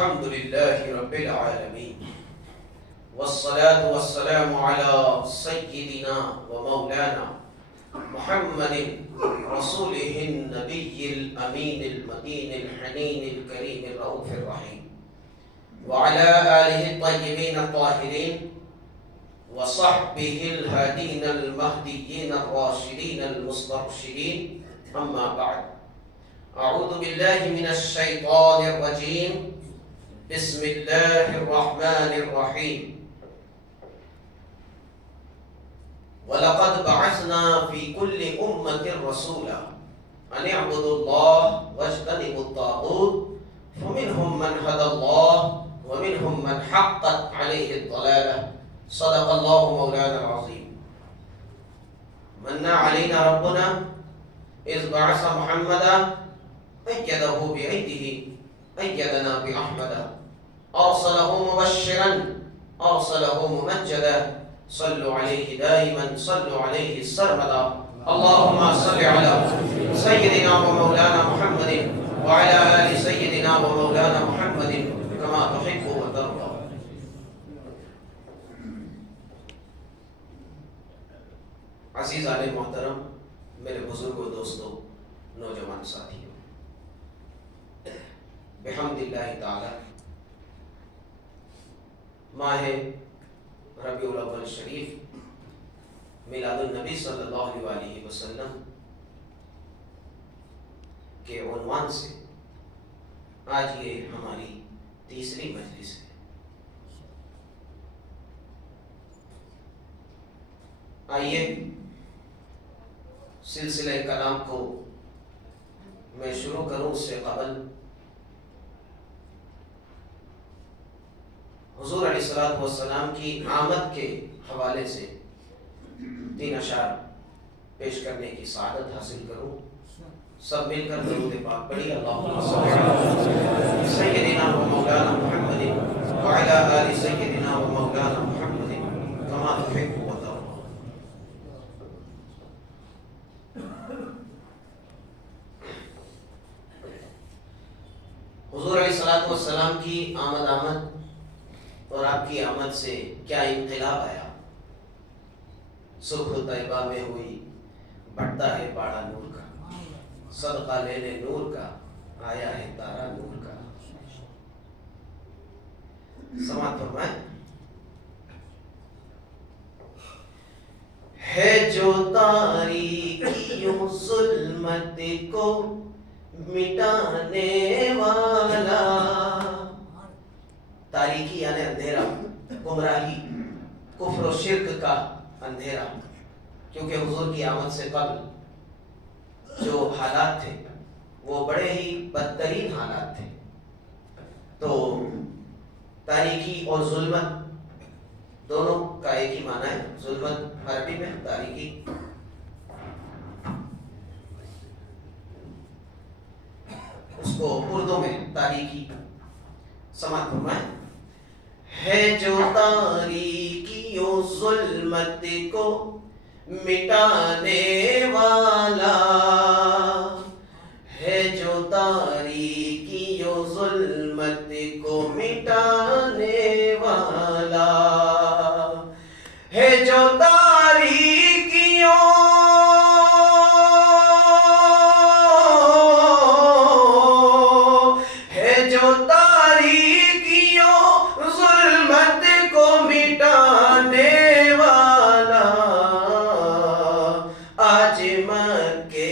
الحمد لله رب العالمين والصلاة والسلام على سيدنا ومولانا محمد رسوله النبي الأمين المتين الحنين الكريم الرؤوف الرحيم وعلى آله الطيبين الطاهرين وصحبه الهادين المهديين الراشدين المسترشدين. أما بعد، أعوذ بالله من الشيطان الرجيم. بسم الله الرحمن الرحيم. وَلَقَدْ بَعَثْنَا فِي كُلِّ أُمَّةٍ رَسُولًا أَنِ اعْبُدُوا اللَّهَ وَاجْتَنِبُوا الطَّاغُوتَ فَمِنْهُمْ مَنْ هَدَى اللَّهُ وَمِنْهُمْ مَنْ حَقَّتْ عَلَيْهِ الضَّلَالَةُ. صدق الله مولانا العظيم. مَنَّ عَلَيْنَا رَبُّنَا إِذْ بَعَثَ مُحَمَّدًا أَيَّدَهُ بِأَيْدِهِ أَيَّدَنَا بِأَحْمَدَ أَرْسَلَهُ مُبَشِّرًا أَرْسَلَهُ مُمَجَّدًا. صلوا عليه دائما صلوا عليه سرمدا. اللهم صل على سيدنا ومولانا محمد وعلى آل سيدنا ومولانا محمد كما تحب وترضى. عزیزان محترم، میرے بزرگوں، دوستوں، نوجوان ساتھیوں، بحمد اللہ تعالی ماہ ربیع الاول شریف میلاد النبی صلی اللہ علیہ وسلم کے عنوان سے آج یہ ہماری تیسری مجلس ہے. آئیے سلسلہ کلام کو میں شروع کروں اس سے قبل حضور علیہ السلام کی آمد کے حوالے سے 3 اشعار پیش کرنے کی سعادت حاصل کروں. سب مل کر درود پاک پڑھی. اللہم صلی علی سیدنا و مولانا محمد وعلی آل سیدنا و مولانا محمد کما تحب و ترضى. حضور علیہ السلام کی آمد اور آپ کی آمد سے کیا انقلاب آیا. صبح طیبہ میں ہوئی بڑھتا ہے پاڑا نور کا، صدقہ لینے نور کا آیا ہے تارا نور کا. سماعت فرمائیں. ہے جو تاریکیوں ظلمت کو مٹانے والا. تاریکی یعنی اندھیرا، گمراہی، کفر و شرک کا اندھیرا. کیونکہ حضور کی آمد سے قبل جو حالات تھے وہ بڑے ہی بدترین حالات تھے. تو تاریکی اور ظلمت دونوں کا ایک ہی معنی ہے. ظلمت عربی میں، تاریکی اس کو اردو میں تاریکی. سماعت فرمائیں. ہے جو تاریکیوں ظلمت کو مٹانے والا، ہے جو تاریکیوں ظلمت کو مٹانے والا، ہے جو تاریکیوں کے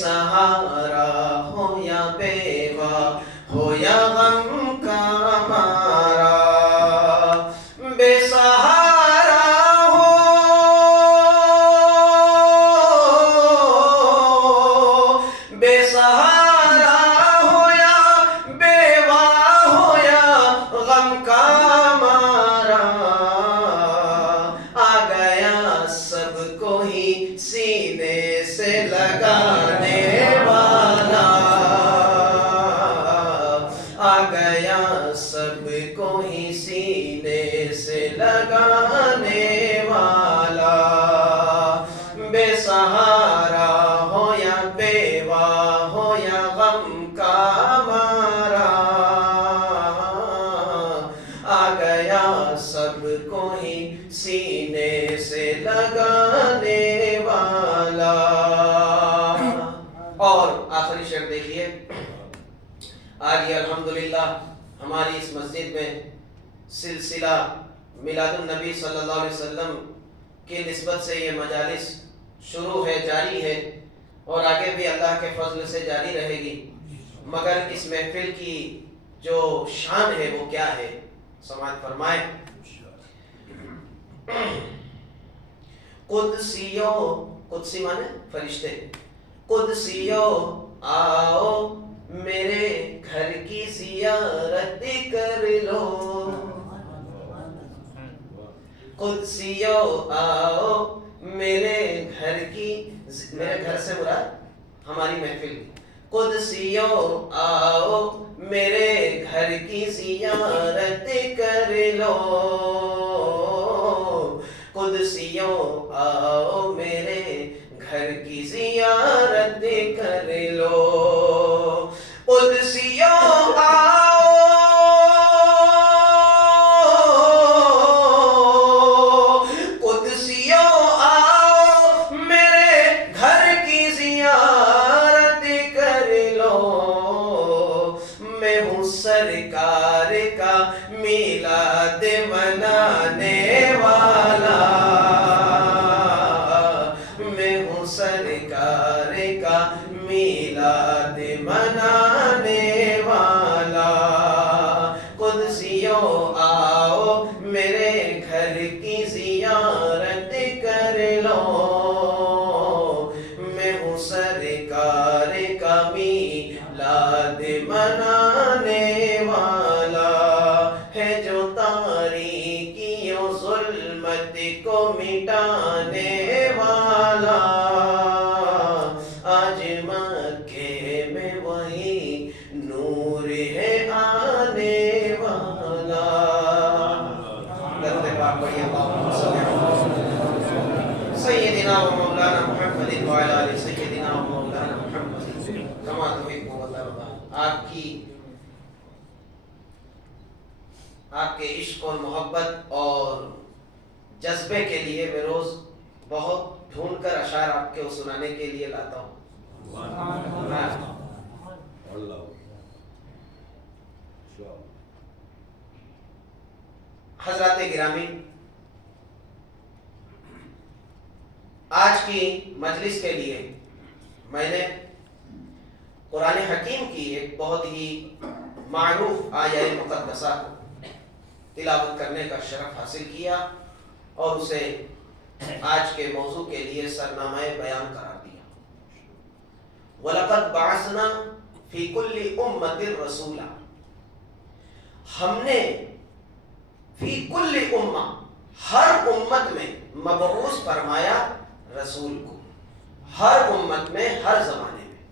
سہارا ہو یا بیوہ ہو یا غم کا مارا، بے سہارا ہو بے سہارا ہو یا بیوہ ہو یا غم کا مارا، آ گیا سب کو ہی سینے سے لگانے والا، آ گیا سب کو ہی سینے سے لگانے والا، بے سہارا ہو یا بیوہ ہو یا غم کا مارا، آ گیا سب کو ہی سینے سے لگانے والا۔ اور آخری شعر دیکھیے، آج یہ الحمدللہ ہماری اس مسجد میں سلسلہ میلاد النبی صلی اللہ علیہ وسلم کی نسبت سے یہ مجالس شروع ہے، جاری ہے، اور آگے بھی اللہ کے فضل سے جاری رہے گی، مگر اس محفل کی جو شان ہے وہ کیا ہے، سماعت فرمائیں۔ قدسیو، قدسی مانے فرشتے، قدسیو آؤ میرے گھر کی زیارت کر لو، قدسیو آؤ میرے گھر کی، میرے گھر سے مراد ہماری محفل، قدسیو آؤ میرے گھر کی زیارت کر لو، قدسیوں آؤ میرے گھر کی زیارت کر لو، قدسیوں آؤ قدسیوں آؤ میرے گھر کی زیارت کر لو، میں ہوں سرکار کا میلاد منانے والا، میں ہوں سرکار کا میلاد منانے والا، قدسیوں آؤ میرے گھر کی زیارت کر لو، میں ہوں سرکار کا میلاد منانے والا، ہے جو تاریکیوں ظلمت کو مٹانے والا، آج مکے میں وہی نور ہے آنے والا۔ درود پاک پڑھیے، اللہم صلی علی سیدنا و مولانا محمد وعلی آل سیدنا و مولانا محمد کما تحب و ترضی۔ آپ کے عشق اور محبت اور جذبے کے لیے میں روز بہت ڈھونڈ کر اشعار آپ کے سنانے کے لیے لاتا ہوں۔ حضرات گرامی، آج کی مجلس کے لیے میں نے قرآن حکیم کی ایک بہت ہی معروف آیہ مقدسہ کو تلاوت کرنے کا شرف حاصل کیا اور اسے آج کے موضوع کے لیے سرنامہ بیان قرار دیا۔ وَلَقَدْ بَعَثْنَا فِي كُلِّ أُمَّةٍ رَسُولًا، ہم نے فی کل امہ، ہر امت میں مبعوث فرمایا رسول کو، ہر امت میں، ہر زمانے میں۔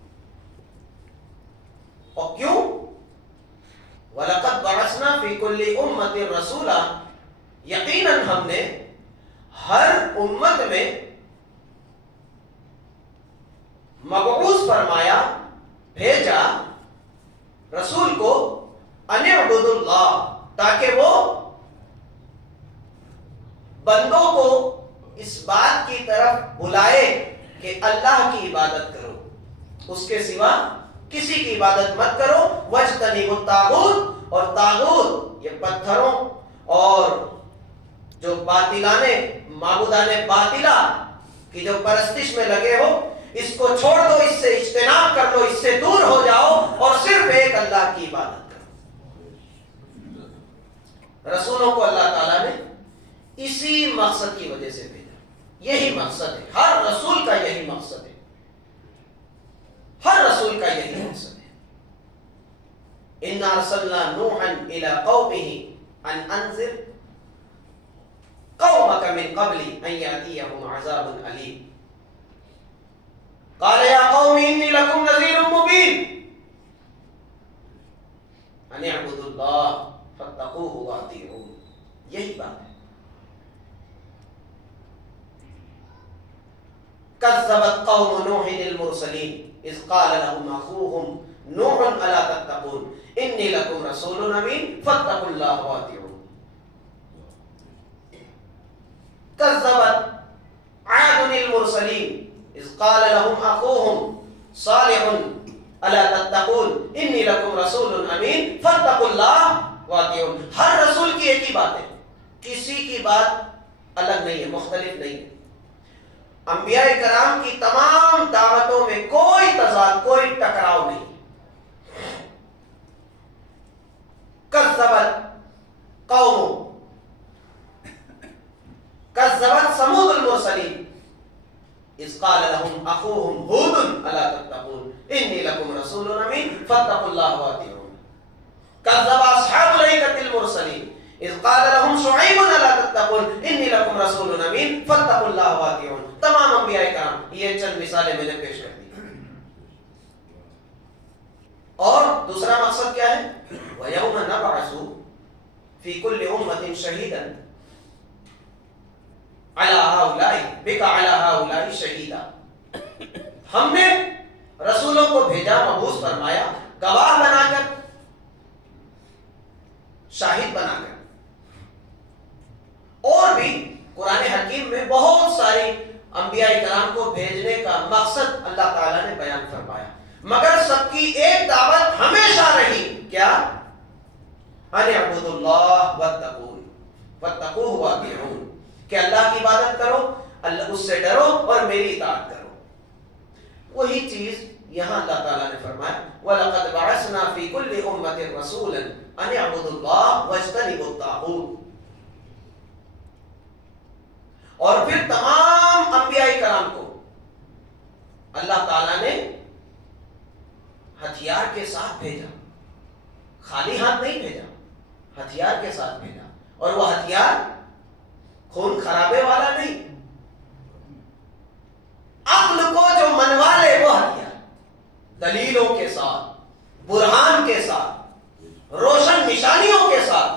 اور کیوں؟ وَلَقَدْ بَعَثْنَا فِي كُلِّ أُمَّةٍ رَسُولًا، یقیناً ہم نے ہر امت میں مبعوث فرمایا، بھیجا رسول کو، ان اعبدوا اللہ، تاکہ وہ بندوں کو اس بات کی طرف بلائے کہ اللہ کی عبادت کرو، اس کے سوا کسی کی عبادت مت کرو، وَاجْتَنِبُوا الطَّاغُوتَ، اور طاغوت یہ پتھروں اور جو باطلانے معبودان باطلہ کی جو پرستش میں لگے ہو، اس کو چھوڑ دو، اس سے کر دو، اس سے دور ہو جاؤ اور صرف ایک اللہ کی عبادت کرو۔ رسولوں کو اللہ تعالیٰ نے اسی مقصد کی وجہ سے بھیجا، یہی مقصد ہے، ہر رسول کا یہی مقصد ہے، ہر رسول کا یہی مقصد ہے۔ اِنَّا أَرْسَلْنَا نُوحًا إِلَىٰ قَوْمِهِ أَنْ أَنذِرْ قَوْمَكَ مِنْ قَبْلِ أَنْ يَأْتِيَهُمْ عَذَابٌ أَلِيمٌ قَالَ يَا قَوْمِ إِنِّي لَكُمْ نَذِيرٌ مُّبِينٌ أَنِ اعْبُدُوا اللَّهَ فَاتَّقُوهُ وَأَطِيعُونِ، یہی بات ہے۔ كذبت قوم نوح المرسلين إذ قال لهم أخوهم نوح ألا تتقون إني لكم رسول أمين فاتقوا الله وأطيعون۔ كذبت عاد المرسلين إذ قال لهم أخوهم صالح ألا تتقون إني لكم رسول أمين فاتقوا الله وأطيعون۔ ہر رسول کی ایک ہی بات ہے، کسی کی بات الگ نہیں ہے، مختلف نہیں ہے۔ انبیاء کرام کی تمام دعوتوں میں کوئی تضاد، کوئی ٹکراؤ نہیں۔ کذبت ثمود المرسلین اذ قال لهم اخوهم ہود الا تتقون انی لکم رسول امین فاتقوا اللہ واطیعون۔ کذب اصحاب الایکۃ المرسلین اذ قال لهم شعیب الا تتقون انی لکم رسول امین فاتقوا اللہ واطیعون۔ تمام انبیاء کرام، یہ چند مثالیں میں نے پیش کر دی۔ اور دوسرا مقصد کیا ہے؟ وَيَوْمَ نَبْعَثُ فِي كُلِّ أُمَّةٍ شَهِيدًا عَلَى هَؤُلَاءِ بِكَ عَلَى هَؤُلَاءِ شَهِيدًا۔ ہم نے رسولوں کو بھیجا، مبعوث فرمایا، گواہ بنا کر، شاہد بنا کر۔ اور بھی قرآن حکیم میں بہت ساری انبیاء کرام کو بھیجنے کا مقصد اللہ تعالیٰ نے بیان فرمایا، مگر سب کی ایک دعوت ہمیشہ رہی، کیا؟ ان اعبدوا اللہ واتقون واتقوہ واطیعون، کہ اللہ کی عبادت کرو، اللہ اس سے ڈرو اور میری اطاعت کرو۔ وہی چیز یہاں اللہ تعالیٰ نے فرمایا وَلَقَدْ بَعَثْنَا فِي كُلِّ أُمَّةٍ رَسُولًا أَنِ اعْبُدُوا اللَّهَ وَاجْتَنِبُوا الطَّاغُوتَ۔ اور پھر تمام انبیاء کرام کو اللہ تعالیٰ نے ہتھیار کے ساتھ بھیجا، خالی ہاتھ نہیں بھیجا، ہتھیار کے ساتھ بھیجا۔ اور وہ ہتھیار خون خرابے والا نہیں، عقل کو جو منوا لے وہ ہتھیار، دلیلوں کے ساتھ، برہان کے ساتھ، روشن نشانیوں کے ساتھ،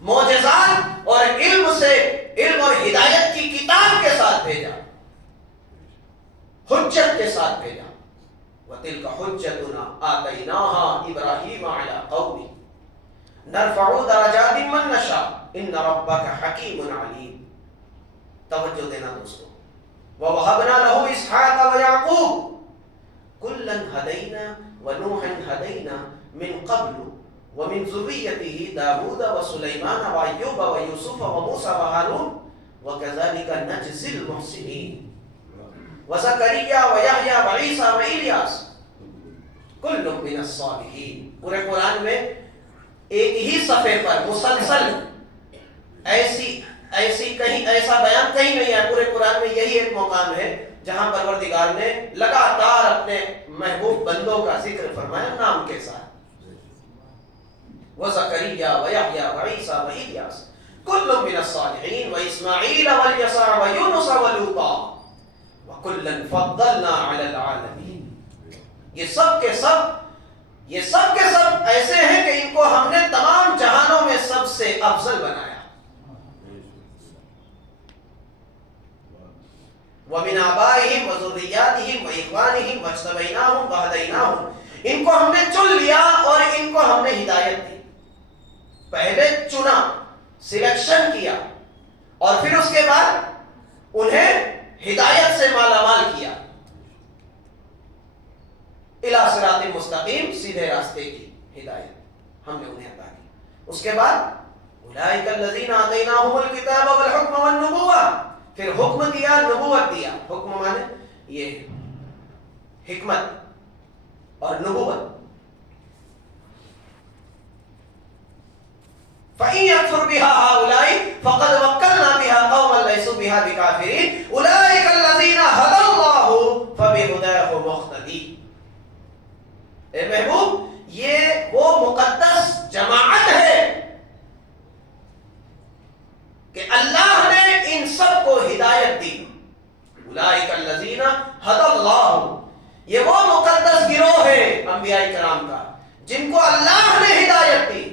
معجزات اور علم سے، علم اور ہدایت کی کتاب کے ساتھ بھیجا، حجت کے ساتھ بھیجا۔ وَتِلْكَ حُجَّتُنَا آتَيْنَاهَا إِبْرَاهِيمَ عَلَىٰ قَوْمِهِ نَرْفَعُ دَرَجَاتٍ مَّن نَّشَاءُ إِنَّ رَبَّكَ حَكِيمٌ عَلِيمٌ۔ توجہ دینا دوستو۔ وَوَهَبْنَا لَهُ إِسْحَاقَ وَيَعْقُوبَ كُلًّا هَدَيْنَا وَنُوحًا هَدَيْنَا مِن قَبْلُ وَمِن ذُرِّيَّتِهِ دَاوُودَ وَسُلَيْمَانَ وَأَيُّوبَ وَيُوسُفَ وَمُوسَىٰ وَهَارُونَ وَكَذَٰلِكَ نَجْزِي الْمُحْسِنِينَ وَزَكَرِيَّا وَيَحْيَىٰ وَعِيسَىٰ وَإِلْيَاسَ كُلٌّ مِّنَ الصَّالِحِينَ۔ پورے قرآن میں ایک ہی صفحے پر مسلسل ایسی کہیں ایسا بیان کہیں نہیں ہے۔ پورے قرآن میں یہی ایک مقام ہے جہاں پروردگار نے لگاتار اپنے محبوب بندوں کا ذکر فرمایا نام کے ساتھ۔ وَزَكَرِيَّا وَيَحْيَىٰ وَعِيسَىٰ وَإِلْيَاسَ كُلٌّ مِّنَ الصَّالِحِينَ وَإِسْمَاعِيلَ وَالْيَسَعَ وَيُونُسَ وَلُوطًا وَكُلًّا فَضَّلْنَا عَلَى الْعَالَمِينَ۔ یہ سب کے سب ایسے ہیں کہ ان کو ہم نے تمام جہانوں میں سب سے افضل بنایا۔ وَمِنْ آبَائِهِمْ وَذُرِّيَّاتِهِمْ وَإِخْوَانِهِمْ وَاجْتَبَيْنَاهُمْ وَهَدَيْنَاهُمْ۔ ان کو ہم نے چن لیا اور ان کو ہم نے ہدایت دی۔ پہلے چنا، سلیکشن کیا، اور پھر اس کے بعد انہیں ہدایت سے مالا مال کیا، اِلیٰ صراط مستقیم، سیدھے راستے کی ہدایت ہم نے انہیں عطا کی۔ اس کے بعد اولئک الذین آتیناہم الکتاب والحکم والنبوۃ، پھر حکم دیا، نبوت دیا۔ حکم مانے یہ حکمت، اور نبوت. فَإِن يَكْفُرْ بِهَا هَؤُلَاءِ فَقَدْ وَكَّلْنَا بِهَا قَوْمًا لَيْسُوا بِهَا بِكَافِرِينَ أُولَٰئِكَ الَّذِينَ هَدَى اللَّهُ فَبِهُدَاهُ مُقْتَدِي. اے محبوب، یہ وہ مقدس جماعت ہے کہ اللہ نے ان سب کو ہدایت دی. اولئک الذین ھدی اللہ، یہ وہ مقدس گروہ ہے انبیاء کرام کا جن کو اللہ نے ہدایت دی.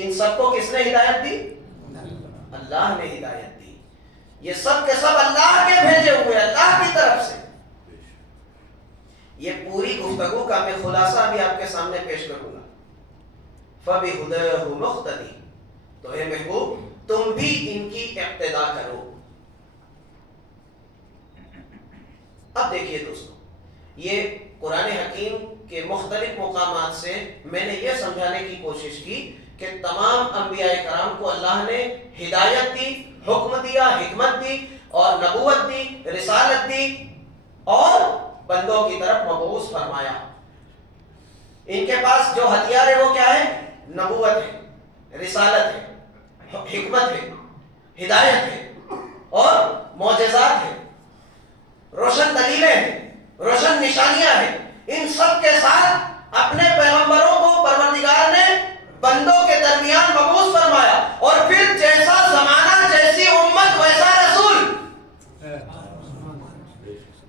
ان سب کو کس نے ہدایت دی؟ اللہ نے ہدایت دی. یہ سب کے سب اللہ کے بھیجے ہوئے، اللہ کی طرف سے. یہ پوری گفتگو کا میں خلاصہ بھی آپ کے سامنے پیش کروں گا. فَبِهُدَاهُ مُقْتَدِي، تو اے محبوب تم بھی ان کی اقتداء کرو. اب دیکھیے دوستو، یہ قرآن حکیم کے مختلف مقامات سے میں نے یہ سمجھانے کی کوشش کی کہ تمام انبیاء کرام کو اللہ نے ہدایت دی، حکم دیا، حکمت دی اور نبوت دی، رسالت دی اور بندوں کی طرف مبعوث فرمایا. ان کے پاس جو ہتھیار ہے وہ کیا ہے؟ نبوت ہے، رسالت ہے، حکمت ہے، ہدایت ہے اور معجزات ہے، روشن دلیلیں ہیں، روشن نشانیاں ہیں. ان سب کے ساتھ اپنے پیغمبروں کو پروردگار نے بندوں کے درمیان مبعوث فرمایا. اور پھر جیسا زمانہ، جیسی امت ویسا رسول،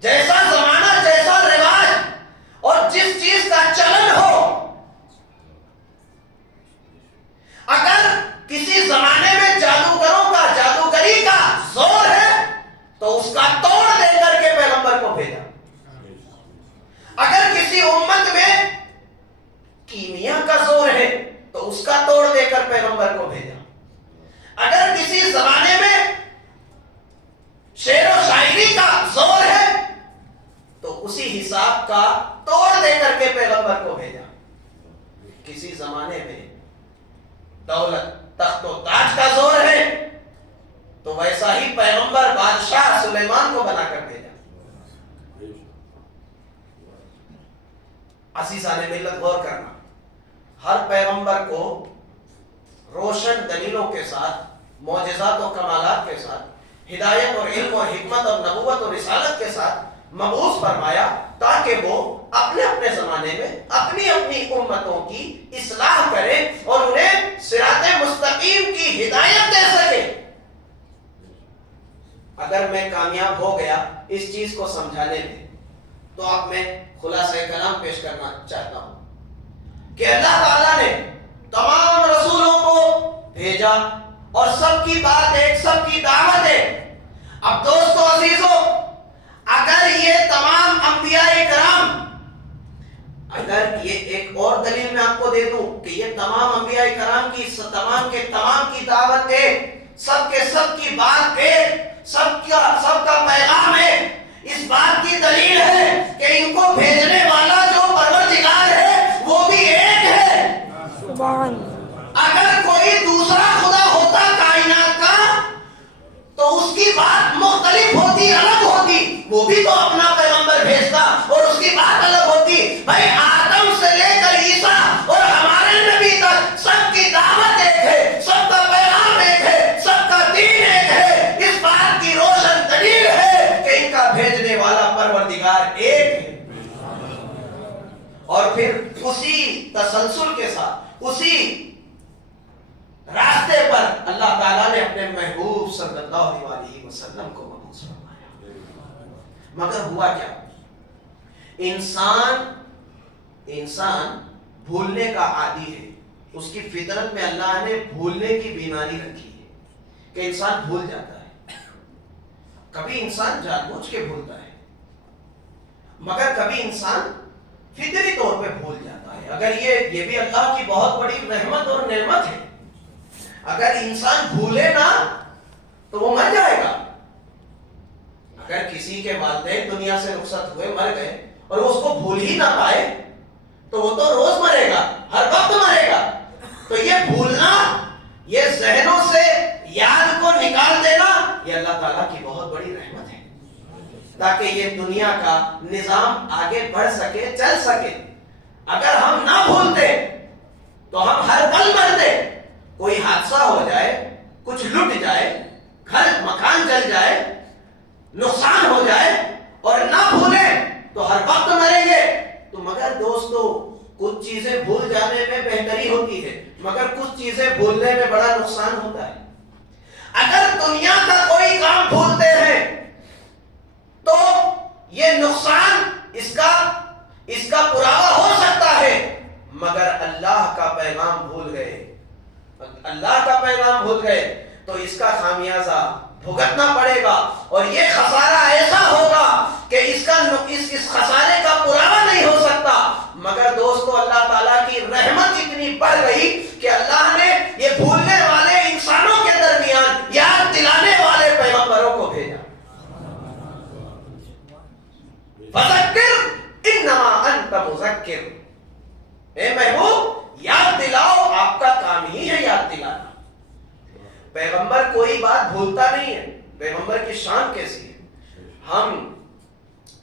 جیسا زمانہ جیسا رواج اور جس چیز کا چلن ہو، اگر کسی زمانے میں جادوگروں کا، جادوگری کا زور ہے تو اس کا توڑ دے کر کے پیغمبر کو بھیجا. اگر کسی امت میں کیمیا کا زور ہے تو اس کا توڑ دے کر پیغمبر کو بھیجا. اگر کسی زمانے میں شعر و شاعری کا زور ہے تو اسی حساب کا توڑ دے کر کے پیغمبر کو بھیجا. کسی زمانے میں دولت، تخت و تاج کا زور ہے تو ویسا ہی پیغمبر بادشاہ سلیمان کو بنا کر بھیجا. عزیزان ملت غور کرنا، ہر پیغمبر کو روشن دلیلوں کے ساتھ، معجزات و کمالات کے ساتھ، ہدایت اور علم اور حکمت اور نبوت اور رسالت کے ساتھ مبعوث فرمایا تاکہ وہ اپنے اپنے زمانے میں اپنی اپنی امتوں کی اصلاح کرے اور انہیں صراط مستقیم کی ہدایت دے سکے. اگر میں کامیاب ہو گیا اس چیز کو سمجھانے میں تو اب میں خلاصہ کلام پیش کرنا چاہتا ہوں کہ اللہ تعالیٰ نے تمام رسولوں کو بھیجا اور سب کی بات ایک، سب کی دعوت ہے. اب دوستو عزیزو، اگر یہ تمام انبیاء کرام، اگر یہ ایک اور دلیل میں آپ کو دے دوں کہ یہ تمام انبیاء کرام کی تمام کے تمام کی دعوت ہے، سب کے سب کی بات ہے، سب کا پیغام ہے، اس بات کی دلیل ہے کہ ان کو بھیجنے والا جو پروردگار ہے وہ بھی ایک ہے. اگر کوئی دوسرا خدا ہوتا کائنات کا تو اس کی بات مختلف ہوتی، الگ ہوتی. وہ بھی تو اپنا پیغمبر بھیجتا اور اس کی بات الگ ہوتی. بھائی آدم سے لے کر عیسیٰ اور ہمارے نبی تک سب کی دعوت ایک ہے، سب کا پیغام ایک ہے، سب کا دین ایک ہے. اس بات کی روشن دلیل ہے کہ ان کا بھیجنے والا پروردگار ایک ہے. اور پھر اسی تسلسل کے ساتھ، اسی راستے پر اللہ تعالیٰ نے اپنے محبوب صلی اللہ علیہ وسلم کو مبعوث فرمایا. مگر ہوا کیا؟ انسان بھولنے کا عادی ہے. اس کی فطرت میں اللہ نے بھولنے کی بیماری رکھی ہے کہ انسان بھول جاتا ہے. کبھی انسان جان بوجھ کے بھولتا ہے مگر کبھی انسان فطری طور پہ بھول جاتا ہے. اگر یہ بھی اللہ کی بہت بڑی رحمت اور نعمت ہے. اگر انسان بھولے نہ تو وہ مر جائے گا. اگر کسی کے والدین دنیا سے رخصت ہوئے، مر گئے اور وہ اس کو بھول ہی نہ پائے تو وہ تو روز مرے گا، ہر وقت مرے گا. تو یہ بھولنا، یہ ذہنوں سے یاد کو نکال دینا، یہ اللہ تعالیٰ کی بہت بڑی رحمت ہے تاکہ یہ دنیا کا نظام آگے بڑھ سکے، چل سکے. اگر ہم نہ بھولتے تو ہم ہر پل مرتے. کوئی حادثہ ہو جائے, کچھ لٹ جائے, گھر مکان جل جائے, نقصان ہو جائے اور نہ بھولیں تو ہر وقت مریں گے. تو مگر دوستو کچھ چیزیں بھول جانے میں بہتری ہوتی ہے, مگر کچھ چیزیں بھولنے میں بڑا نقصان ہوتا ہے. اگر دنیا کا کوئی کام بھولتے ہیں تو یہ نقصان اس کا پراوا ہو سکتا ہے, مگر اللہ کا پیغام بھول گئے تو اس کا خامیازہ بھگتنا پڑے گا, اور یہ خسارہ ایسا ہوگا کہ اس خسارے کا پراوا نہیں ہو سکتا. مگر دوستو اللہ تعالیٰ کی رحمت اتنی بڑھ گئی کہ اللہ نے یہ بھولنے والے انسانوں کے درمیان یاد دلانے والے پیغمبروں کو بھیجا. فذکر انما انت مذکر, اے محبوب یاد دلاؤ, آپ کا کام ہی ہے یاد دلانا. پیغمبر کوئی بات بھولتا نہیں ہے. پیغمبر کی شان کیسی ہے, ہم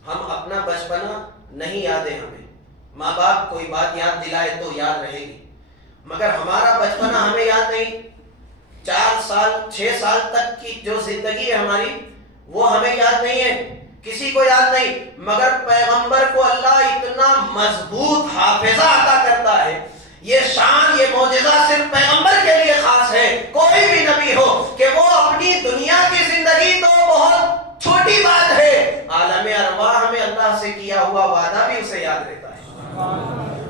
اپنا بچپنا نہیں یاد ہے ہمیں, ماں باپ کوئی بات یاد دلائے تو یاد رہے گی, مگر ہمارا بچپنا ہمیں یاد نہیں. 4 سال 6 سال تک کی جو زندگی ہے ہماری وہ ہمیں یاد نہیں ہے, کسی کو یاد نہیں. مگر پیغمبر کو اللہ اتنا مضبوط حافظہ عطا کرتا ہے. یہ شان, یہ معجزہ صرف پیغمبر کے لیے خاص ہے. کوئی بھی نبی ہو کہ وہ اپنی دنیا کی زندگی تو بہت چھوٹی بات ہے, عالم ارواح میں اللہ سے کیا ہوا وعدہ بھی اسے یاد رہتا ہے.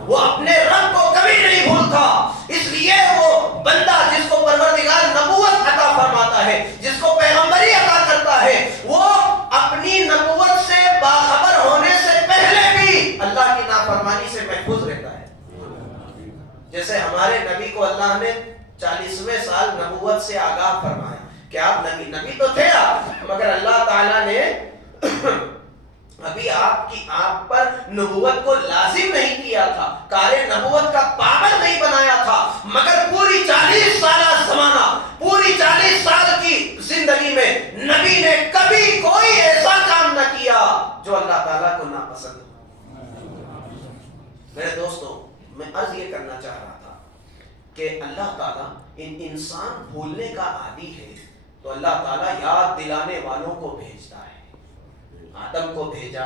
وہ اپنے رب کو کبھی نہیں بھولتا. اس لیے وہ بندہ جس کو پروردگار نبوت عطا فرماتا ہے, جس کو پیغمبری عطا کرتا ہے, وہ اپنی نبوت سے باخبر ہونے سے پہلے بھی اللہ کی نافرمانی سے محفوظ رہتا ہے. جیسے ہمارے نبی کو اللہ نے 40ویں سال نبوت سے آگاہ فرمایا کہ آپ نبی تو تھے آپ, مگر اللہ تعالیٰ نے ابھی آپ پر نبوت کو لازم نہیں کیا تھا, کار نبوت کا پابند نہیں بنایا تھا. مگر پوری 40 سالہ زمانہ, پوری 40 سال کی زندگی میں نبی نے کبھی کوئی ایسا کام نہ کیا جو اللہ تعالیٰ کو ناپسند ہو. میرے دوستو, میں عرض یہ کرنا چاہ رہا تھا کہ اللہ تعالیٰ انسان بھولنے کا عادی ہے تو اللہ تعالیٰ یاد دلانے والوں کو بھیجتا ہے. آدم کو بھیجا,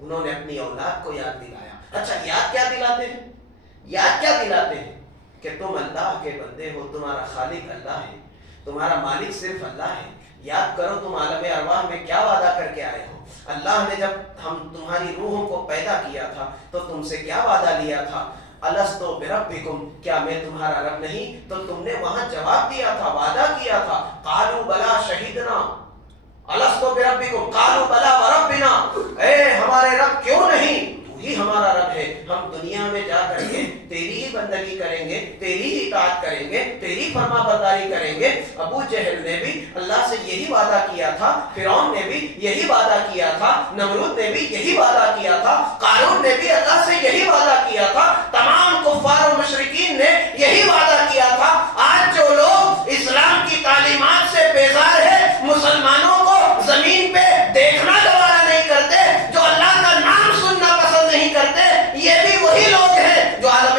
انہوں نے اپنی اولاد کو یاد دلایا. اچھا یاد کیا دلاتے ہیں؟ یاد کیا دلاتے ہیں کہ تم اللہ کے بندے ہو, تمہارا خالق اللہ ہے, تمہارا مالک صرف اللہ ہے. یاد کرو تم عالم ارواح میں کیا وعدہ کر کے آئے ہو. اللہ نے جب ہم تمہاری روحوں کو پیدا کیا تھا تو تم سے کیا وعدہ لیا تھا, الستو بربکم, کیا میں تمہارا رب نہیں؟ تو تم نے وہاں جواب دیا تھا, وعدہ کیا تھا, قالوا بلا شہیدنا, الستو بربکم قالوا بلا وربنا, اے ہمارے رب کیوں نہیں, تو ہی ہمارا رب ہے, ہم دنیا میں جا کر کے تیری ہی بندگی کریں گے, تیری ہی اطاعت کریں گے, تیری فرما برداری کریں گے. ابو جہل نے بھی اللہ سے یہی وعدہ کیا تھا, فرعون نے بھی یہی وعدہ کیا تھا, نمرود نے بھی یہی وعدہ کیا تھا, قارون نے بھی اللہ سے یہی وعدہ کیا تھا, تمام کفار و مشرکین نے یہی وعدہ کیا تھا. آج جو لوگ اسلام کی تعلیمات سے بیزار ہے, مسلمانوں کو زمین پہ دیکھنا گوارا نہیں کرتے, جو اللہ کا نام سننا پسند نہیں کرتے, یہ بھی وہی لوگ ہیں جو عالم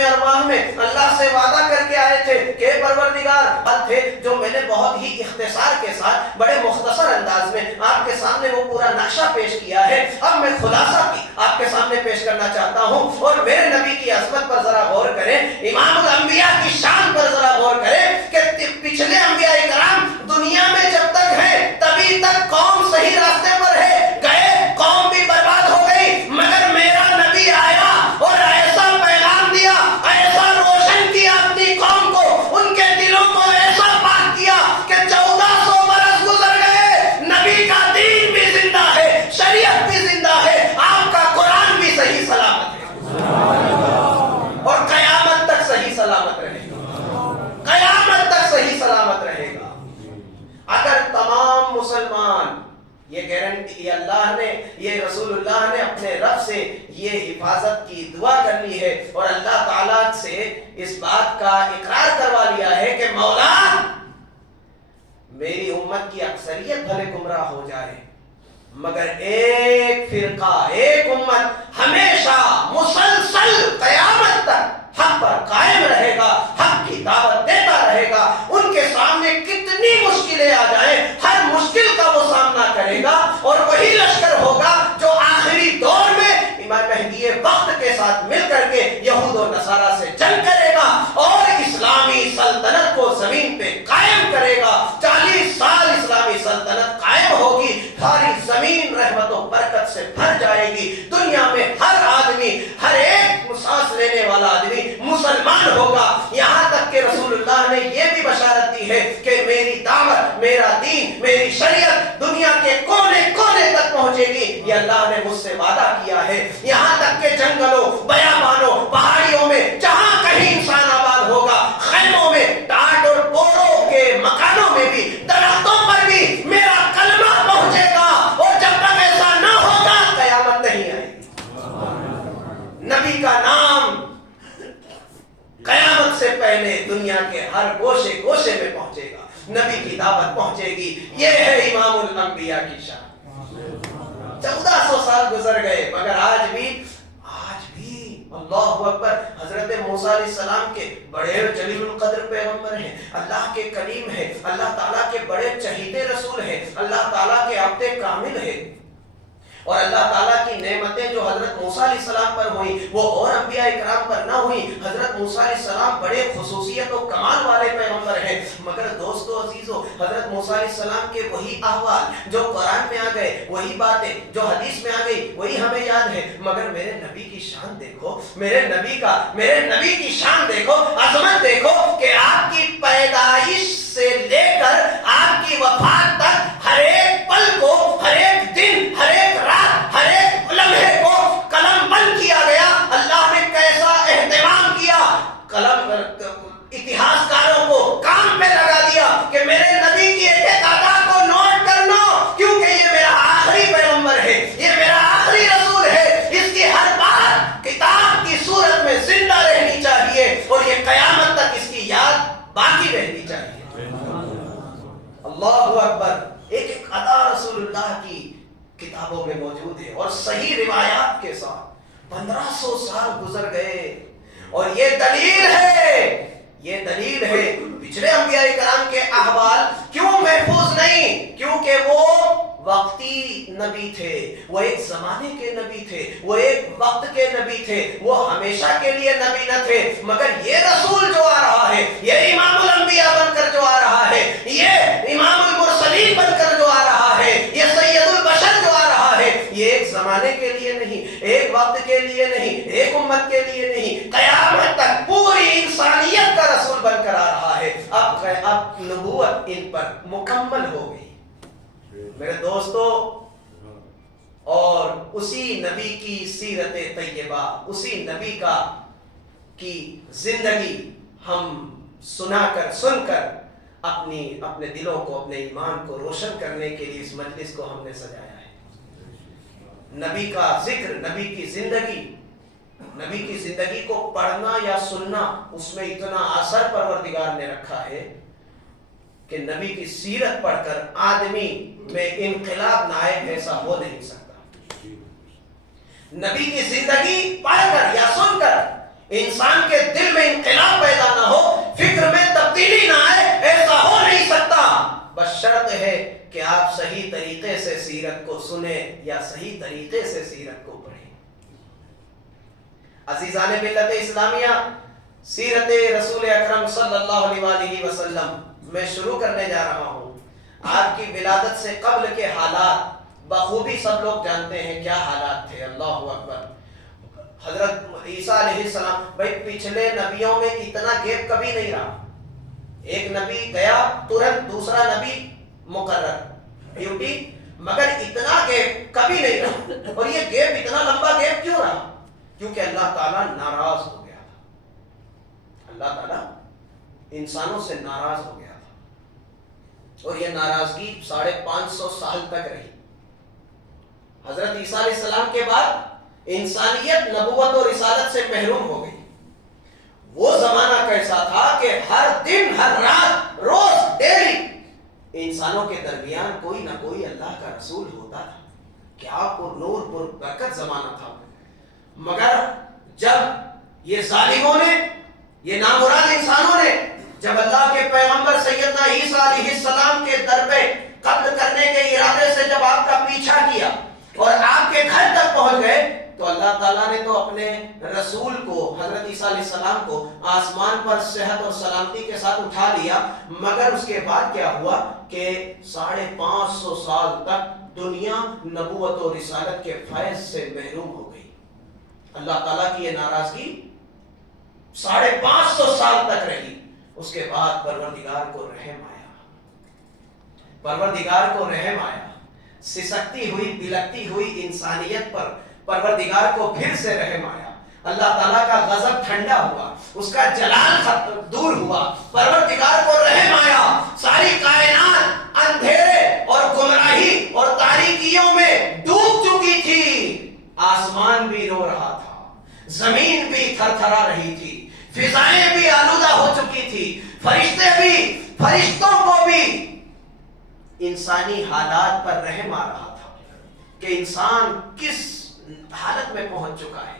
ارواح میں اللہ سے وعدہ کر کے آئے تھے کہ پروردگار تھے, جو میں نے بہت ہی اختصار کے ساتھ بڑے مختصر انداز میں آپ کے سامنے وہ پورا نقشہ پیش کیا ہے. اب میں خلاصہ آپ کے سامنے پیش کرنا چاہتا ہوں, اور میرے نبی کی عظمت پر ذرا غور کریں, امام الانبیاء کی شان پر ذرا غور کریں کہ پچھلے انبیاء کرام دنیا میں جب تک ہے تبھی تک قوم صحیح راستے پر ہے, گئے قوم بھی برباد ہو گئی, مگر میرا نبی آیا اور ایسا پیغام دیا, ایسا روشن کیا اپنی قوم کو, ان کے دلوں کو ایسا پاک کیا کہ 1400 برس گزر گئے, نبی کا دین بھی زندہ ہے, شریعت بھی زندہ ہے, آپ کا قرآن بھی صحیح سلامت ہے, اور قیامت تک صحیح سلامت رہے گا, قیامت تک صحیح سلامت رہے گا. اگر تمام مسلمان یہ گارنٹی, یہ اللہ نے, یہ رسول اللہ نے اپنے رب سے یہ حفاظت کی دعا کر لی ہے, اور اللہ تعالیٰ سے اس بات کا اقرار کروا لیا ہے کہ مولا میری امت کی اکثریت بھلے گمراہ ہو جائے, مگر ایک فرقہ, ایک امت ہمیشہ کتنی مشکلیں آ جائیں ہر مشکل کا وہ سامنا کرے گا، اور وہی لشکر ہوگا جو آخری دور میں امام مہدی وقت کے ساتھ مل کر کے یہود و نصارہ سے جنگ کرے گا اور اسلامی سلطنت کو زمین پہ قائم کرے گا۔ 40 سال اسلامی سلطنت قائم ہوگی، ساری زمین رحمت و برکت سے بھر جائے گی، دنیا میں ہر آدمی، ہر ایک سانس لینے والا آدمی مسلمان ہوگا۔ یہاں تک کہ رسول اللہ نے یہ بھی بشارت دی ہے کہ میری دعوت، میرا دین، میری شریعت دنیا کے کونے کونے تک پہنچے گی، یہ اللہ نے مجھ سے وعدہ کیا ہے۔ یہاں تک کہ جنگلوں، بیابانوں، پہاڑیوں میں جہاں کہیں انسان آباد ہوگا، خیموں میں، ٹاٹ اور پوروں کے مکانوں میں بھی، درختوں پر بھی میرا کلمہ پہنچے گا، اور جب تک ایسا نہ ہوگا قیامت نہیں آئے گی۔ نبی کا نام قیامت سے پہلے دنیا کے ہر گوشے گوشے میں پہنچے گا، نبی کی دعوت پہنچے گی۔ یہ ہے امام الانبیاء کی شان۔ 1400 سال گزر گئے مگر آج بھی اللہ اکبر، حضرت موسیٰ علیہ السلام کے بڑے جلیل القدر پیغمبر ہیں، اللہ کے کلیم ہیں، اللہ تعالیٰ کے بڑے چہیتے رسول ہیں، اللہ تعالیٰ کے عبد کامل ہیں، اور اللہ تعالیٰ کی نعمتیں جو حضرت موسیٰ علیہ السلام پر ہوئیں وہ اور انبیاء اکرام پر نہ ہوئیں۔ حضرت موسیٰ علیہ السلام بڑے خصوصیت و کمال والے پیغمبر ہیں، مگر دوستو عزیزو، حضرت موسیٰ علیہ السلام کے وہی احوال جو قرآن میں آ گئے، وہی باتیں جو حدیث میں آ گئی، وہی ہمیں یاد ہے، مگر میرے نبی کی شان دیکھو، میرے نبی کی شان دیکھو، عظمت دیکھو کہ آپ کی پیدائش سے لے کر آپ کی وفات تک ہر ایک پل کو، ہر ایک دن، ہر ایک رات، ہر ایک لمحے کو قلم بند کیا گیا۔ اللہ نے کیسا اہتمام کیا، قلم اتہاس کاروں کو کام پہ لگا دیا کہ میرے نبی کی ایک ایک ادا کو نوٹ کر لو، کیونکہ یہ میرا آخری پیغمبر ہے، یہ میرا آخری رسول ہے، اس کی ہر بات کتاب کی صورت میں زندہ رہنی چاہیے، اور یہ قیامت تک اس کی یاد باقی رہنی چاہیے۔ اللہ اکبر، ایک ایک ادا رسول اللہ کی کتابوں میں موجود ہے، اور صحیح روایات کے ساتھ 1500 سال گزر گئے، اور یہ دلیل ہے پچھلے انبیاء کرام کے احوال کیوں محفوظ نہیں، کیونکہ وہ وقتی نبی تھے، وہ ایک زمانے کے نبی تھے، وہ ایک وقت کے نبی تھے، وہ ہمیشہ کے لیے نبی نہ تھے، مگر یہ رسول جو آ رہا ہے، یہ امام الانبیاء بن کر جو آ رہا ہے، یہ امام المرسلین بن کر جو آ رہا ہے، یہ سید البشر جو آ رہا ہے، یہ ایک زمانے کے لیے نہیں، ایک وقت کے لیے نہیں، ایک امت کے لیے نہیں، قیامت تک پوری انسانیت کا رسول بن کر آ رہا ہے۔ اب نبوت ان پر مکمل ہو گئی میرے دوستو، اور اسی نبی کی سیرت طیبہ، اسی نبی کی زندگی ہم سن کر اپنے دلوں کو، اپنے ایمان کو روشن کرنے کے لیے اس مجلس کو ہم نے سجایا ہے۔ نبی کا ذکر، نبی کی زندگی کو پڑھنا یا سننا، اس میں اتنا اثر پروردگار نے رکھا ہے کہ نبی کی سیرت پڑھ کر آدمی میں انقلاب نہ آئے، ایسا ہو نہیں سکتا۔ نبی کی زندگی پڑھ کر یا سن کر انسان کے دل میں انقلاب پیدا نہ ہو، فکر میں تبدیلی نہ آئے، ایسا ہو نہیں سکتا، بس شرط ہے کہ آپ صحیح طریقے سے سیرت کو سنیں یا صحیح طریقے سے سیرت کو پڑھیں۔ عزیزان ملت اسلامیہ، سیرت رسول اکرم صلی اللہ علیہ وسلم میں شروع کرنے جا رہا ہوں۔ آپ کی ولادت سے قبل کے حالات بخوبی سب لوگ جانتے ہیں کیا حالات تھے۔ اللہ اکبر، حضرت عیسیٰ علیہ السلام، بھائی پچھلے نبیوں میں اتنا گیپ کبھی نہیں رہا، ایک نبی گیا ترنت دوسرا نبی مقرر ڈیوٹی، مگر اتنا گیپ کبھی نہیں رہا۔ اور یہ گیپ اتنا لمبا گیپ کیوں رہا؟ کیونکہ اللہ تعالیٰ ناراض ہو گیا تھا، اللہ تعالیٰ انسانوں سے ناراض ہو گیا تھا، اور یہ ناراضگی 550 سال تک رہی۔ حضرت عیسیٰ علیہ السلام کے بعد انسانیت نبوت اور رسالت سے محروم ہو گئی۔ وہ زمانہ کیسا تھا کہ ہر دن، ہر رات، روز، ڈیلی انسانوں کے درمیان کوئی نہ کوئی اللہ کا رسول ہوتا تھا۔ کیا پر نور پر برکت زمانہ تھا، مگر جب یہ ظالموں نے، یہ نامراد انسانوں نے جب اللہ کے پیغمبر سیدنا عیسیٰ علیہ السلام کے در پہ قتل کرنے کے ارادے سے جب آپ کا پیچھا کیا اور آپ کے گھر تک پہنچ گئے تو اللہ تعالیٰ نے تو اپنے رسول کو حضرت عیسیٰ علیہ السلام کو آسمان پر صحت اور سلامتی کے ساتھ اٹھا لیا، مگر اس کے بعد کیا ہوا کہ 550 سال تک دنیا نبوت و رسالت کے فیض سے محروم ہو گئی۔ اللہ تعالیٰ کی یہ ناراضگی 550 سال تک رہی۔ اس کے بعد پروردگار کو رحم آیا، سسکتی ہوئی بلکتی ہوئی انسانیت پر پروردگار کو پھر سے رحم آیا۔ اللہ تعالیٰ کا غضب ٹھنڈا ہوا، اس کا جلال دور ہوا، پروردگار کو رحم آیا۔ ساری کائنات اندھیرے اور گمراہی اور تاریکیوں میں ڈوب چکی تھی، آسمان بھی رو رہا تھا، زمین بھی تھر تھرا رہی تھی، فضائیں بھی آلودہ ہو چکی تھی، فرشتوں کو بھی انسانی حالات پر رحم آ رہا تھا کہ انسان کس حالت میں پہنچ چکا ہے۔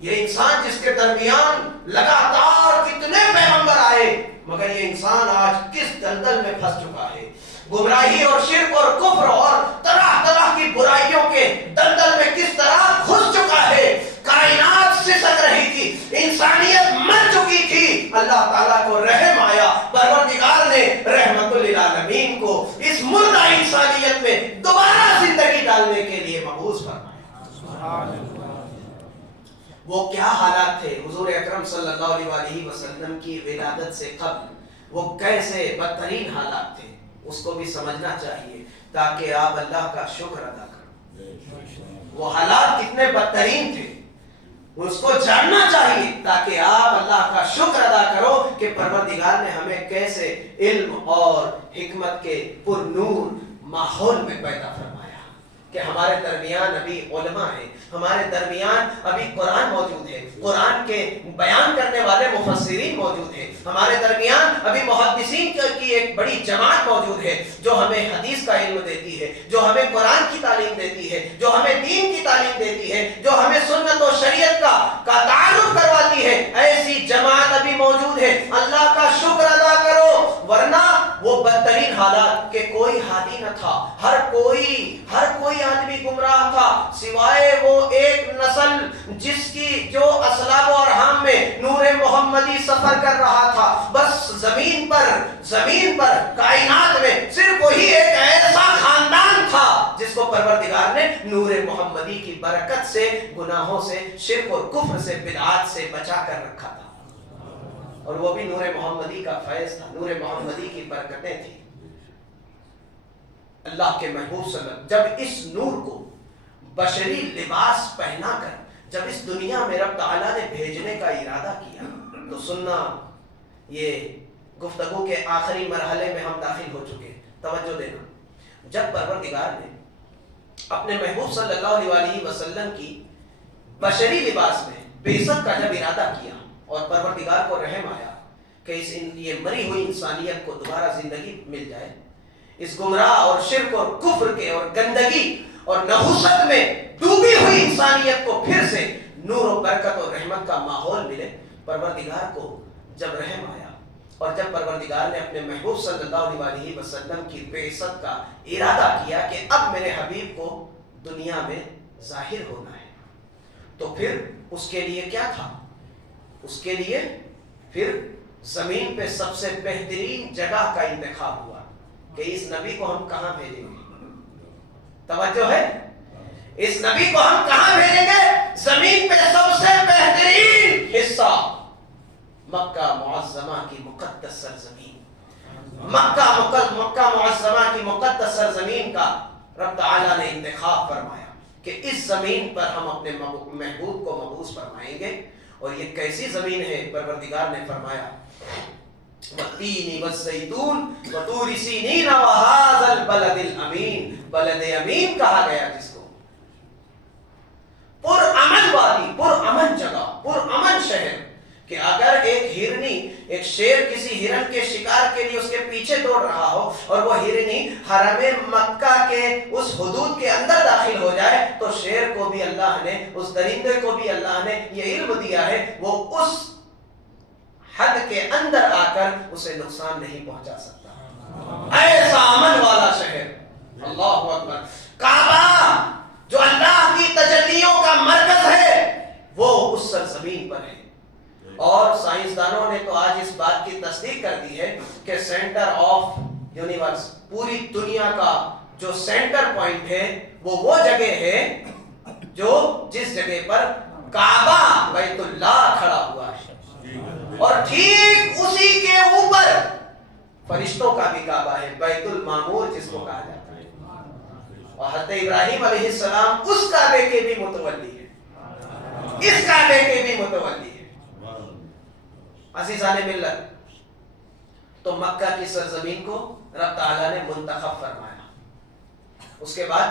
یہ انسان جس کے درمیان لگاتار کتنے پیغمبر آئے، مگر یہ انسان آج کس دلدل میں پھنس چکا ہے، گمراہی اور شرک اور کفر اور طرح طرح کی برائیوں کے دلدل میں کس طرح گھس چکا ہے۔ کائنات سسک رہی تھی، انسانیت مر چکی تھی، اللہ تعالیٰ کو رحم آیا، پروردگار نے رحمت للعالمین کو اس مردہ انسانیت میں دوبارہ زندگی ڈالنے کے لیے مبعوث فرمایا۔ وہ کیا حالات تھے حضور اکرم صلی اللہ علیہ وسلم کی ولادت سے قبل، وہ کیسے بدترین حالات تھے، اس کو بھی سمجھنا چاہیے تاکہ آپ اللہ کا شکر ادا کریں۔ وہ حالات کتنے بدترین تھے اس کو جاننا چاہیے تاکہ آپ اللہ کا شکر ادا کرو کہ پروردگار نے ہمیں کیسے علم اور حکمت کے پر نور ماحول میں پیدا فرمایا کہ ہمارے درمیان ابھی علماء ہیں، ہمارے درمیان ابھی قرآن موجود ہے، قرآن کے بیان کرنے والے مفسرین موجود ہیں، ہمارے درمیان ابھی محدثین کی ایک بڑی جماعت موجود ہے جو ہمیں حدیث کا علم دیتی ہے، جو ہمیں قرآن کی تعلیم دیتی ہے، جو ہمیں دین کی تعلیم دیتی ہے، جو ہمیں سنت و شریعت کا تعارف کرواتی ہے۔ ایسی جماعت ابھی موجود ہے، اللہ کا شکر ادا کرو، ورنہ وہ بدترین حالات کہ کوئی ہادی نہ تھا، ہر کوئی آدمی گمراہ تھا سوائے وہ ایک نسل جس کی جو اسلاب و ارحام میں نور محمدی سفر کر رہا تھا۔ بس زمین پر کائنات میں صرف وہی ایک ایسا خاندان تھا جس کو پروردگار نے نور محمدی کی برکت سے، گناہوں سے، شرک اور کفر سے، بدعات سے بچا کر رکھا تھا، اور وہ بھی نور محمدی کا فیض تھا، نور محمدی کی برکتیں تھیں۔ اللہ کے محبوب صلی اللہ علیہ وسلم جب اس نور کو بشری لباس پہنا کر جب اس دنیا میں رب تعالیٰ نے بھیجنے کا ارادہ کیا تو سننا، یہ گفتگو کے آخری مرحلے میں ہم داخل ہو چکے، توجہ دینا۔ جب پروردگار نے اپنے محبوب صلی اللہ علیہ وسلم کی بشری لباس میں بعثت کا جب ارادہ کیا اور پروردگار کو رحم آیا کہ یہ مری ہوئی انسانیت کو دوبارہ زندگی مل جائے، اس گمراہ اور شرک اور کفر کے اور گندگی اور نحوست میں ڈوبی ہوئی انسانیت کو پھر سے نور و برکت اور رحمت کا ماحول ملے، پروردگار کو جب رحم آیا اور جب پروردگار نے اپنے محبوب صلی اللہ علیہ وسلم کی بعثت کا ارادہ کیا کہ اب میرے حبیب کو دنیا میں ظاہر ہونا ہے، تو پھر اس کے لیے کیا تھا؟ اس کے لیے پھر زمین پہ سب سے بہترین جگہ کا انتخاب ہوا کہ اس نبی کو ہم کہاں بھیجیں گے؟ توجہ ہے، اس نبی کو ہم کہاں بھیجیں گے؟ زمین پہ سب سے بہترین حصہ، مکہ معظمہ کی مقدس سرزمین، مکہ معظمہ کی مقدس سرزمین کا رب تعالیٰ نے انتخاب فرمایا کہ اس زمین پر ہم اپنے محبوب کو مبعوث فرمائیں گے۔ اور یہ کیسی زمین ہے؟ پروردگار نے فرمایا والتین والزیتون وطور سینین وہذا البلد الامین، بلد امین کہا گیا جس کو، پرامن وادی، پرامن جگہ، پرامن شہر، کہ اگر ایک ہرنی، ایک شیر کسی ہرن کے شکار کے لیے اس کے پیچھے دوڑ رہا ہو اور وہ ہرنی حرم مکہ کے اس حدود کے اندر داخل ہو جائے تو شیر کو بھی اللہ نے، اس درندے کو بھی اللہ نے یہ علم دیا ہے، وہ اس حد کے اندر آ کر اسے نقصان نہیں پہنچا سکتا. ایسا امن والا شہر. اللہ اکبر. کعبہ جو اللہ کی تجلیوں کا مرکز ہے وہ اس سرزمین پر ہے. اور سائنسدانوں نے تو آج اس بات کی تصدیق کر دی ہے کہ سینٹر آف یونیورس, پوری دنیا کا جو سینٹر پوائنٹ ہے وہ جگہ ہے جو جس جگہ پر کعبہ بیت اللہ کھڑا ہوا ہے. اور ٹھیک اسی کے اوپر فرشتوں کا بھی کعبہ ہے, بیت المعمور جس کو کہا جاتا ہے. اور حضرت ابراہیم علیہ السلام اس کعبے کے بھی متولی ہے, اس کعبے کے بھی متولی ہے. عزیزان ملت, تو مکہ کی سرزمین کو رب تعالیٰ نے منتخب فرمایا. اس کے بعد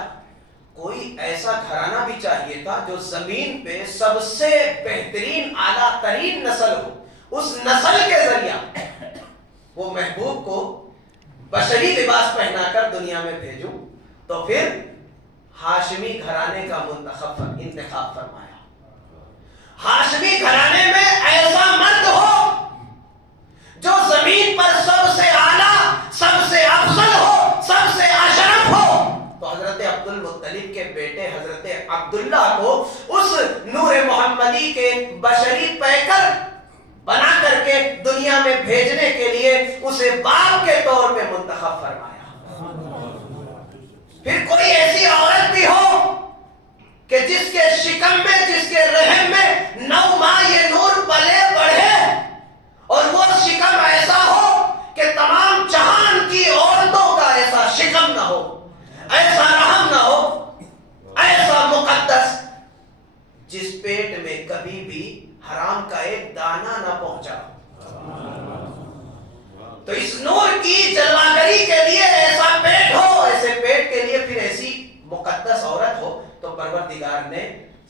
کوئی ایسا گھرانہ بھی چاہیے تھا جو زمین پہ سب سے بہترین اعلیٰ ترین نسل ہو. اس نسل کے ذریعہ وہ محبوب کو بشری لباس پہنا کر دنیا میں بھیجوں, تو پھر ہاشمی گھرانے کا انتخاب فرمایا. ہاشمی گھرانے میں ایسا مرد ہو جو زمین پر سب سے اعلیٰ, سب سے افضل ہو, سب سے اشرف ہو. تو حضرت عبد المطلب کے بیٹے حضرت عبداللہ کو اس نور محمدی کے بشری پیکر بنا کر کے دنیا میں بھیجنے کے لیے اسے باپ کے طور پہ منتخب فرمایا. پھر کوئی ایسی عورت بھی ہو کہ جس کے شکم میں, جس کے رحم میں 9 ماہ یہ نور پلے بڑھے, اور وہ شکم ایسا ہو کہ تمام جہان کی عورتوں کا ایسا شکم نہ ہو, ایسا رحم نہ ہو, ایسا مقدس جس پیٹ میں کبھی بھی حرام کا ایک دانہ نہ پہنچا. تو اس نور کی جلوہگری کے لیے ایسا پیٹ ہو, ایسے پیٹ کے لیے پھر ایسی مقدس عورت ہو. تو پروردگار نے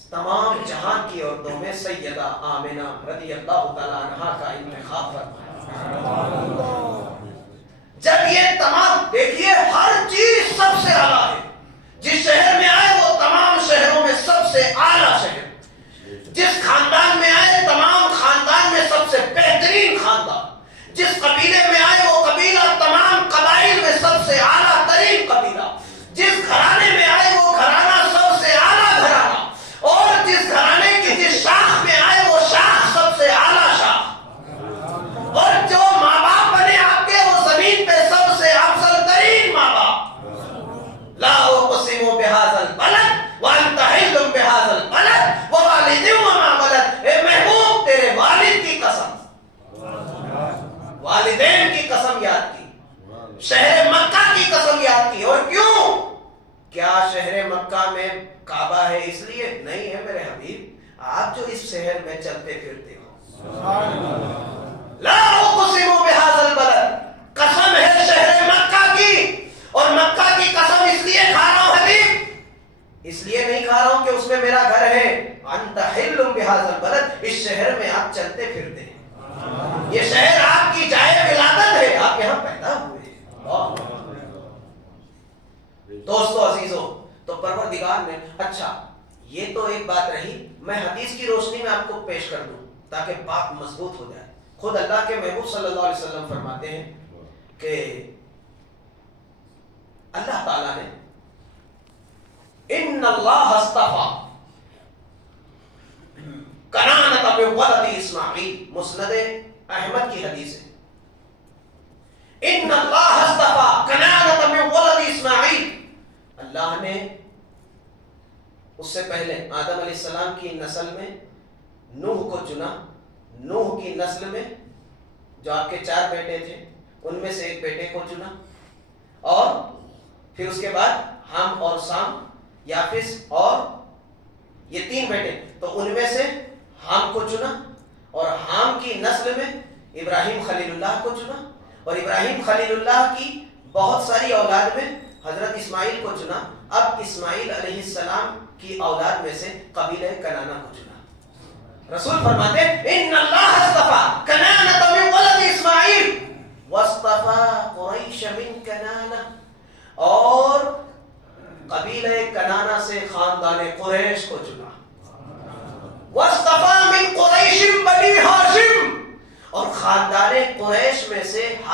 تمام جہان کی عورتوں میں سیدہ آمنہ رضی اللہ تعالیٰ عنہا کا انتخاب فرمایا. جب یہ تمام, دیکھیے ہر چیز سب سے اعلیٰ ہے. جس شہر میں آئے وہ تمام شہروں میں سب سے اعلیٰ شہر, جس خاندان میں آئے تمام خاندان میں سب سے بہترین خاندان, جس قبیلے میں آئے وہ قبیلہ تمام قبائل میں سب سے اعلیٰ ترین قبیلہ, جس گھرانے میں آئے وہ گھرانہ سب سے اعلیٰ گھرانہ, اور جس گھرانے کی جس شاخ میں آئے وہ شاخ سب سے اعلیٰ شاخ. اور جو ماں باپ بنے آپ کے وہ زمین پہ سب سے افضل ترین ماں باپ. لا اقسم بهذا البلد وانت حل بهذا البلد ووالد وما ولد. اے محبوب تیرے والد کی قسم, والدین کی قسم یاد کی, شہر مکہ کی قسم یاد کی. اور کیوں؟ کیا شہر مکہ میں کعبہ ہے اس لیے نہیں ہے میرے حبیب, آپ جو اس شہر میں چلتے پھرتے ہو. لا اقسم بهذا البلد, قسم ہے شہر مکہ کی, اور مکہ کی قسم اس لیے کھا رہا ہوں حبیب, اس لیے نہیں کھا رہا ہوں کہ اس میں میرا گھر ہے. انت حل بهذا البلد, اس شہر میں آپ چلتے پھرتے ہیں, یہ شہر آپ کی جائے ولادت ہے, آپ یہاں پیدا ہوئے ہیں. دوستو عزیزو, تو پروردگار نے, اچھا یہ تو ایک بات رہی, میں حدیث کی روشنی میں آپ کو پیش کر دوں تاکہ بات مضبوط ہو جائے. خود اللہ کے محبوب صلی اللہ علیہ وسلم فرماتے ہیں کہ اللہ تعالیٰ نے ان اللہ اصطفیٰ کنانۃ من ولد اسماعیل, مسند احمد کی حدیث ہے. ان اللہ اصطفیٰ کنانۃ من ولد اسماعیل, اللہ نے اس سے پہلے آدم علیہ السلام کی نسل میں نوح کو چنا. نوح کی نسل میں جو آپ کے 4 بیٹے تھے ان میں سے ایک بیٹے کو چنا, اور پھر اس کے بعد ہم اور سام, یافس, اور یہ 3 بیٹے, تو ان میں سے ہم کو چنا, اور ہم کی نسل میں ابراہیم خلیل اللہ کو چنا, اور ابراہیم خلیل اللہ کی بہت ساری اولاد میں حضرت اسماعیل کو چنا. اب اسماعیل علیہ السلام کی اولاد میں سے قبیلہ کنانہ کو چنا. رسول فرماتے ان اللہ اصطفى کنانۃ من ولد اسماعیل واصطفى قریش من کنانہ, اور قبیلہ کنانہ سے خاندان قریش کو چنا. واصطفى من قریش بنی ہاشم, اور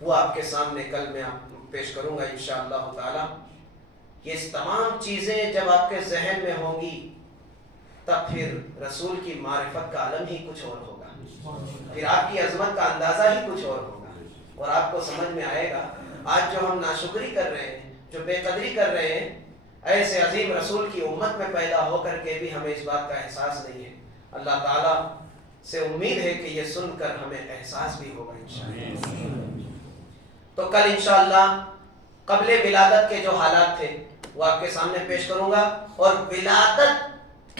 وہ آپ کے سامنے کل میں پیش کروں گا انشاءاللہ تعالی۔ یہ تمام چیزیں جب آپ کے ذہن میں ہوں گی تب پھر رسول کی معرفت کا عالم ہی کچھ اور ہوگا، پھر آپ کی عظمت کا اندازہ ہی کچھ اور ہوگا، اور آپ کو سمجھ میں آئے گا آج جو ہم ناشکری کر رہے ہیں، جو بے قدری کر رہے ہیں، ایسے عظیم رسول کی امت میں پیدا ہو کر کے بھی ہمیں اس بات کا احساس نہیں ہے۔ اللہ تعالیٰ سے امید ہے کہ یہ سن کر ہمیں احساس بھی ہوگا انشاءاللہ۔ تو کل انشاءاللہ قبل ولادت کے جو حالات تھے وہ آپ کے سامنے پیش کروں گا، اور ولادت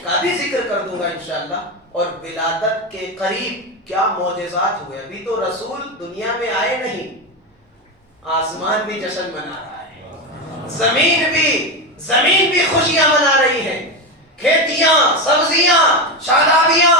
کا بھی ذکر کر دوں گا انشاءاللہ، اور ولادت کے قریب کیا معجزات ہوئے۔ ابھی تو رسول دنیا میں آئے نہیں، آسمان بھی جشن منا رہا ہے، زمین بھی خوشیاں منا رہی ہے، کھیتیاں، سبزیاں، شادابیاں،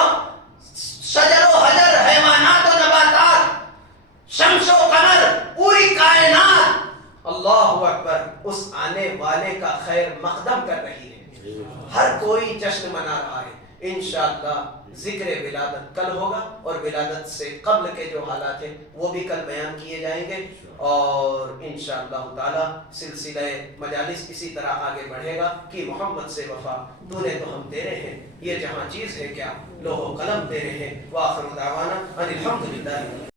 شجر و حجر، حیوانات و نباتات، شمس و قمر، پوری کائنات اللہ اکبر اس آنے والے کا خیر مقدم کر رہی ہے، ہر کوئی جشن منا رہا ہے۔ انشاءاللہ ذکر ولادت کل ہوگا، اور ولادت سے قبل کے جو حالات ہیں وہ بھی کل بیان کیے جائیں گے، اور انشاءاللہ تعالی سلسلہ مجالس اسی طرح آگے بڑھے گا کہ محمد سے وفا تو نے تو ہم تیرے ہیں، یہ جہاں چیز ہے کیا لوح و قلم تیرے ہیں۔ وآخر دعوانا ان الحمدللہ۔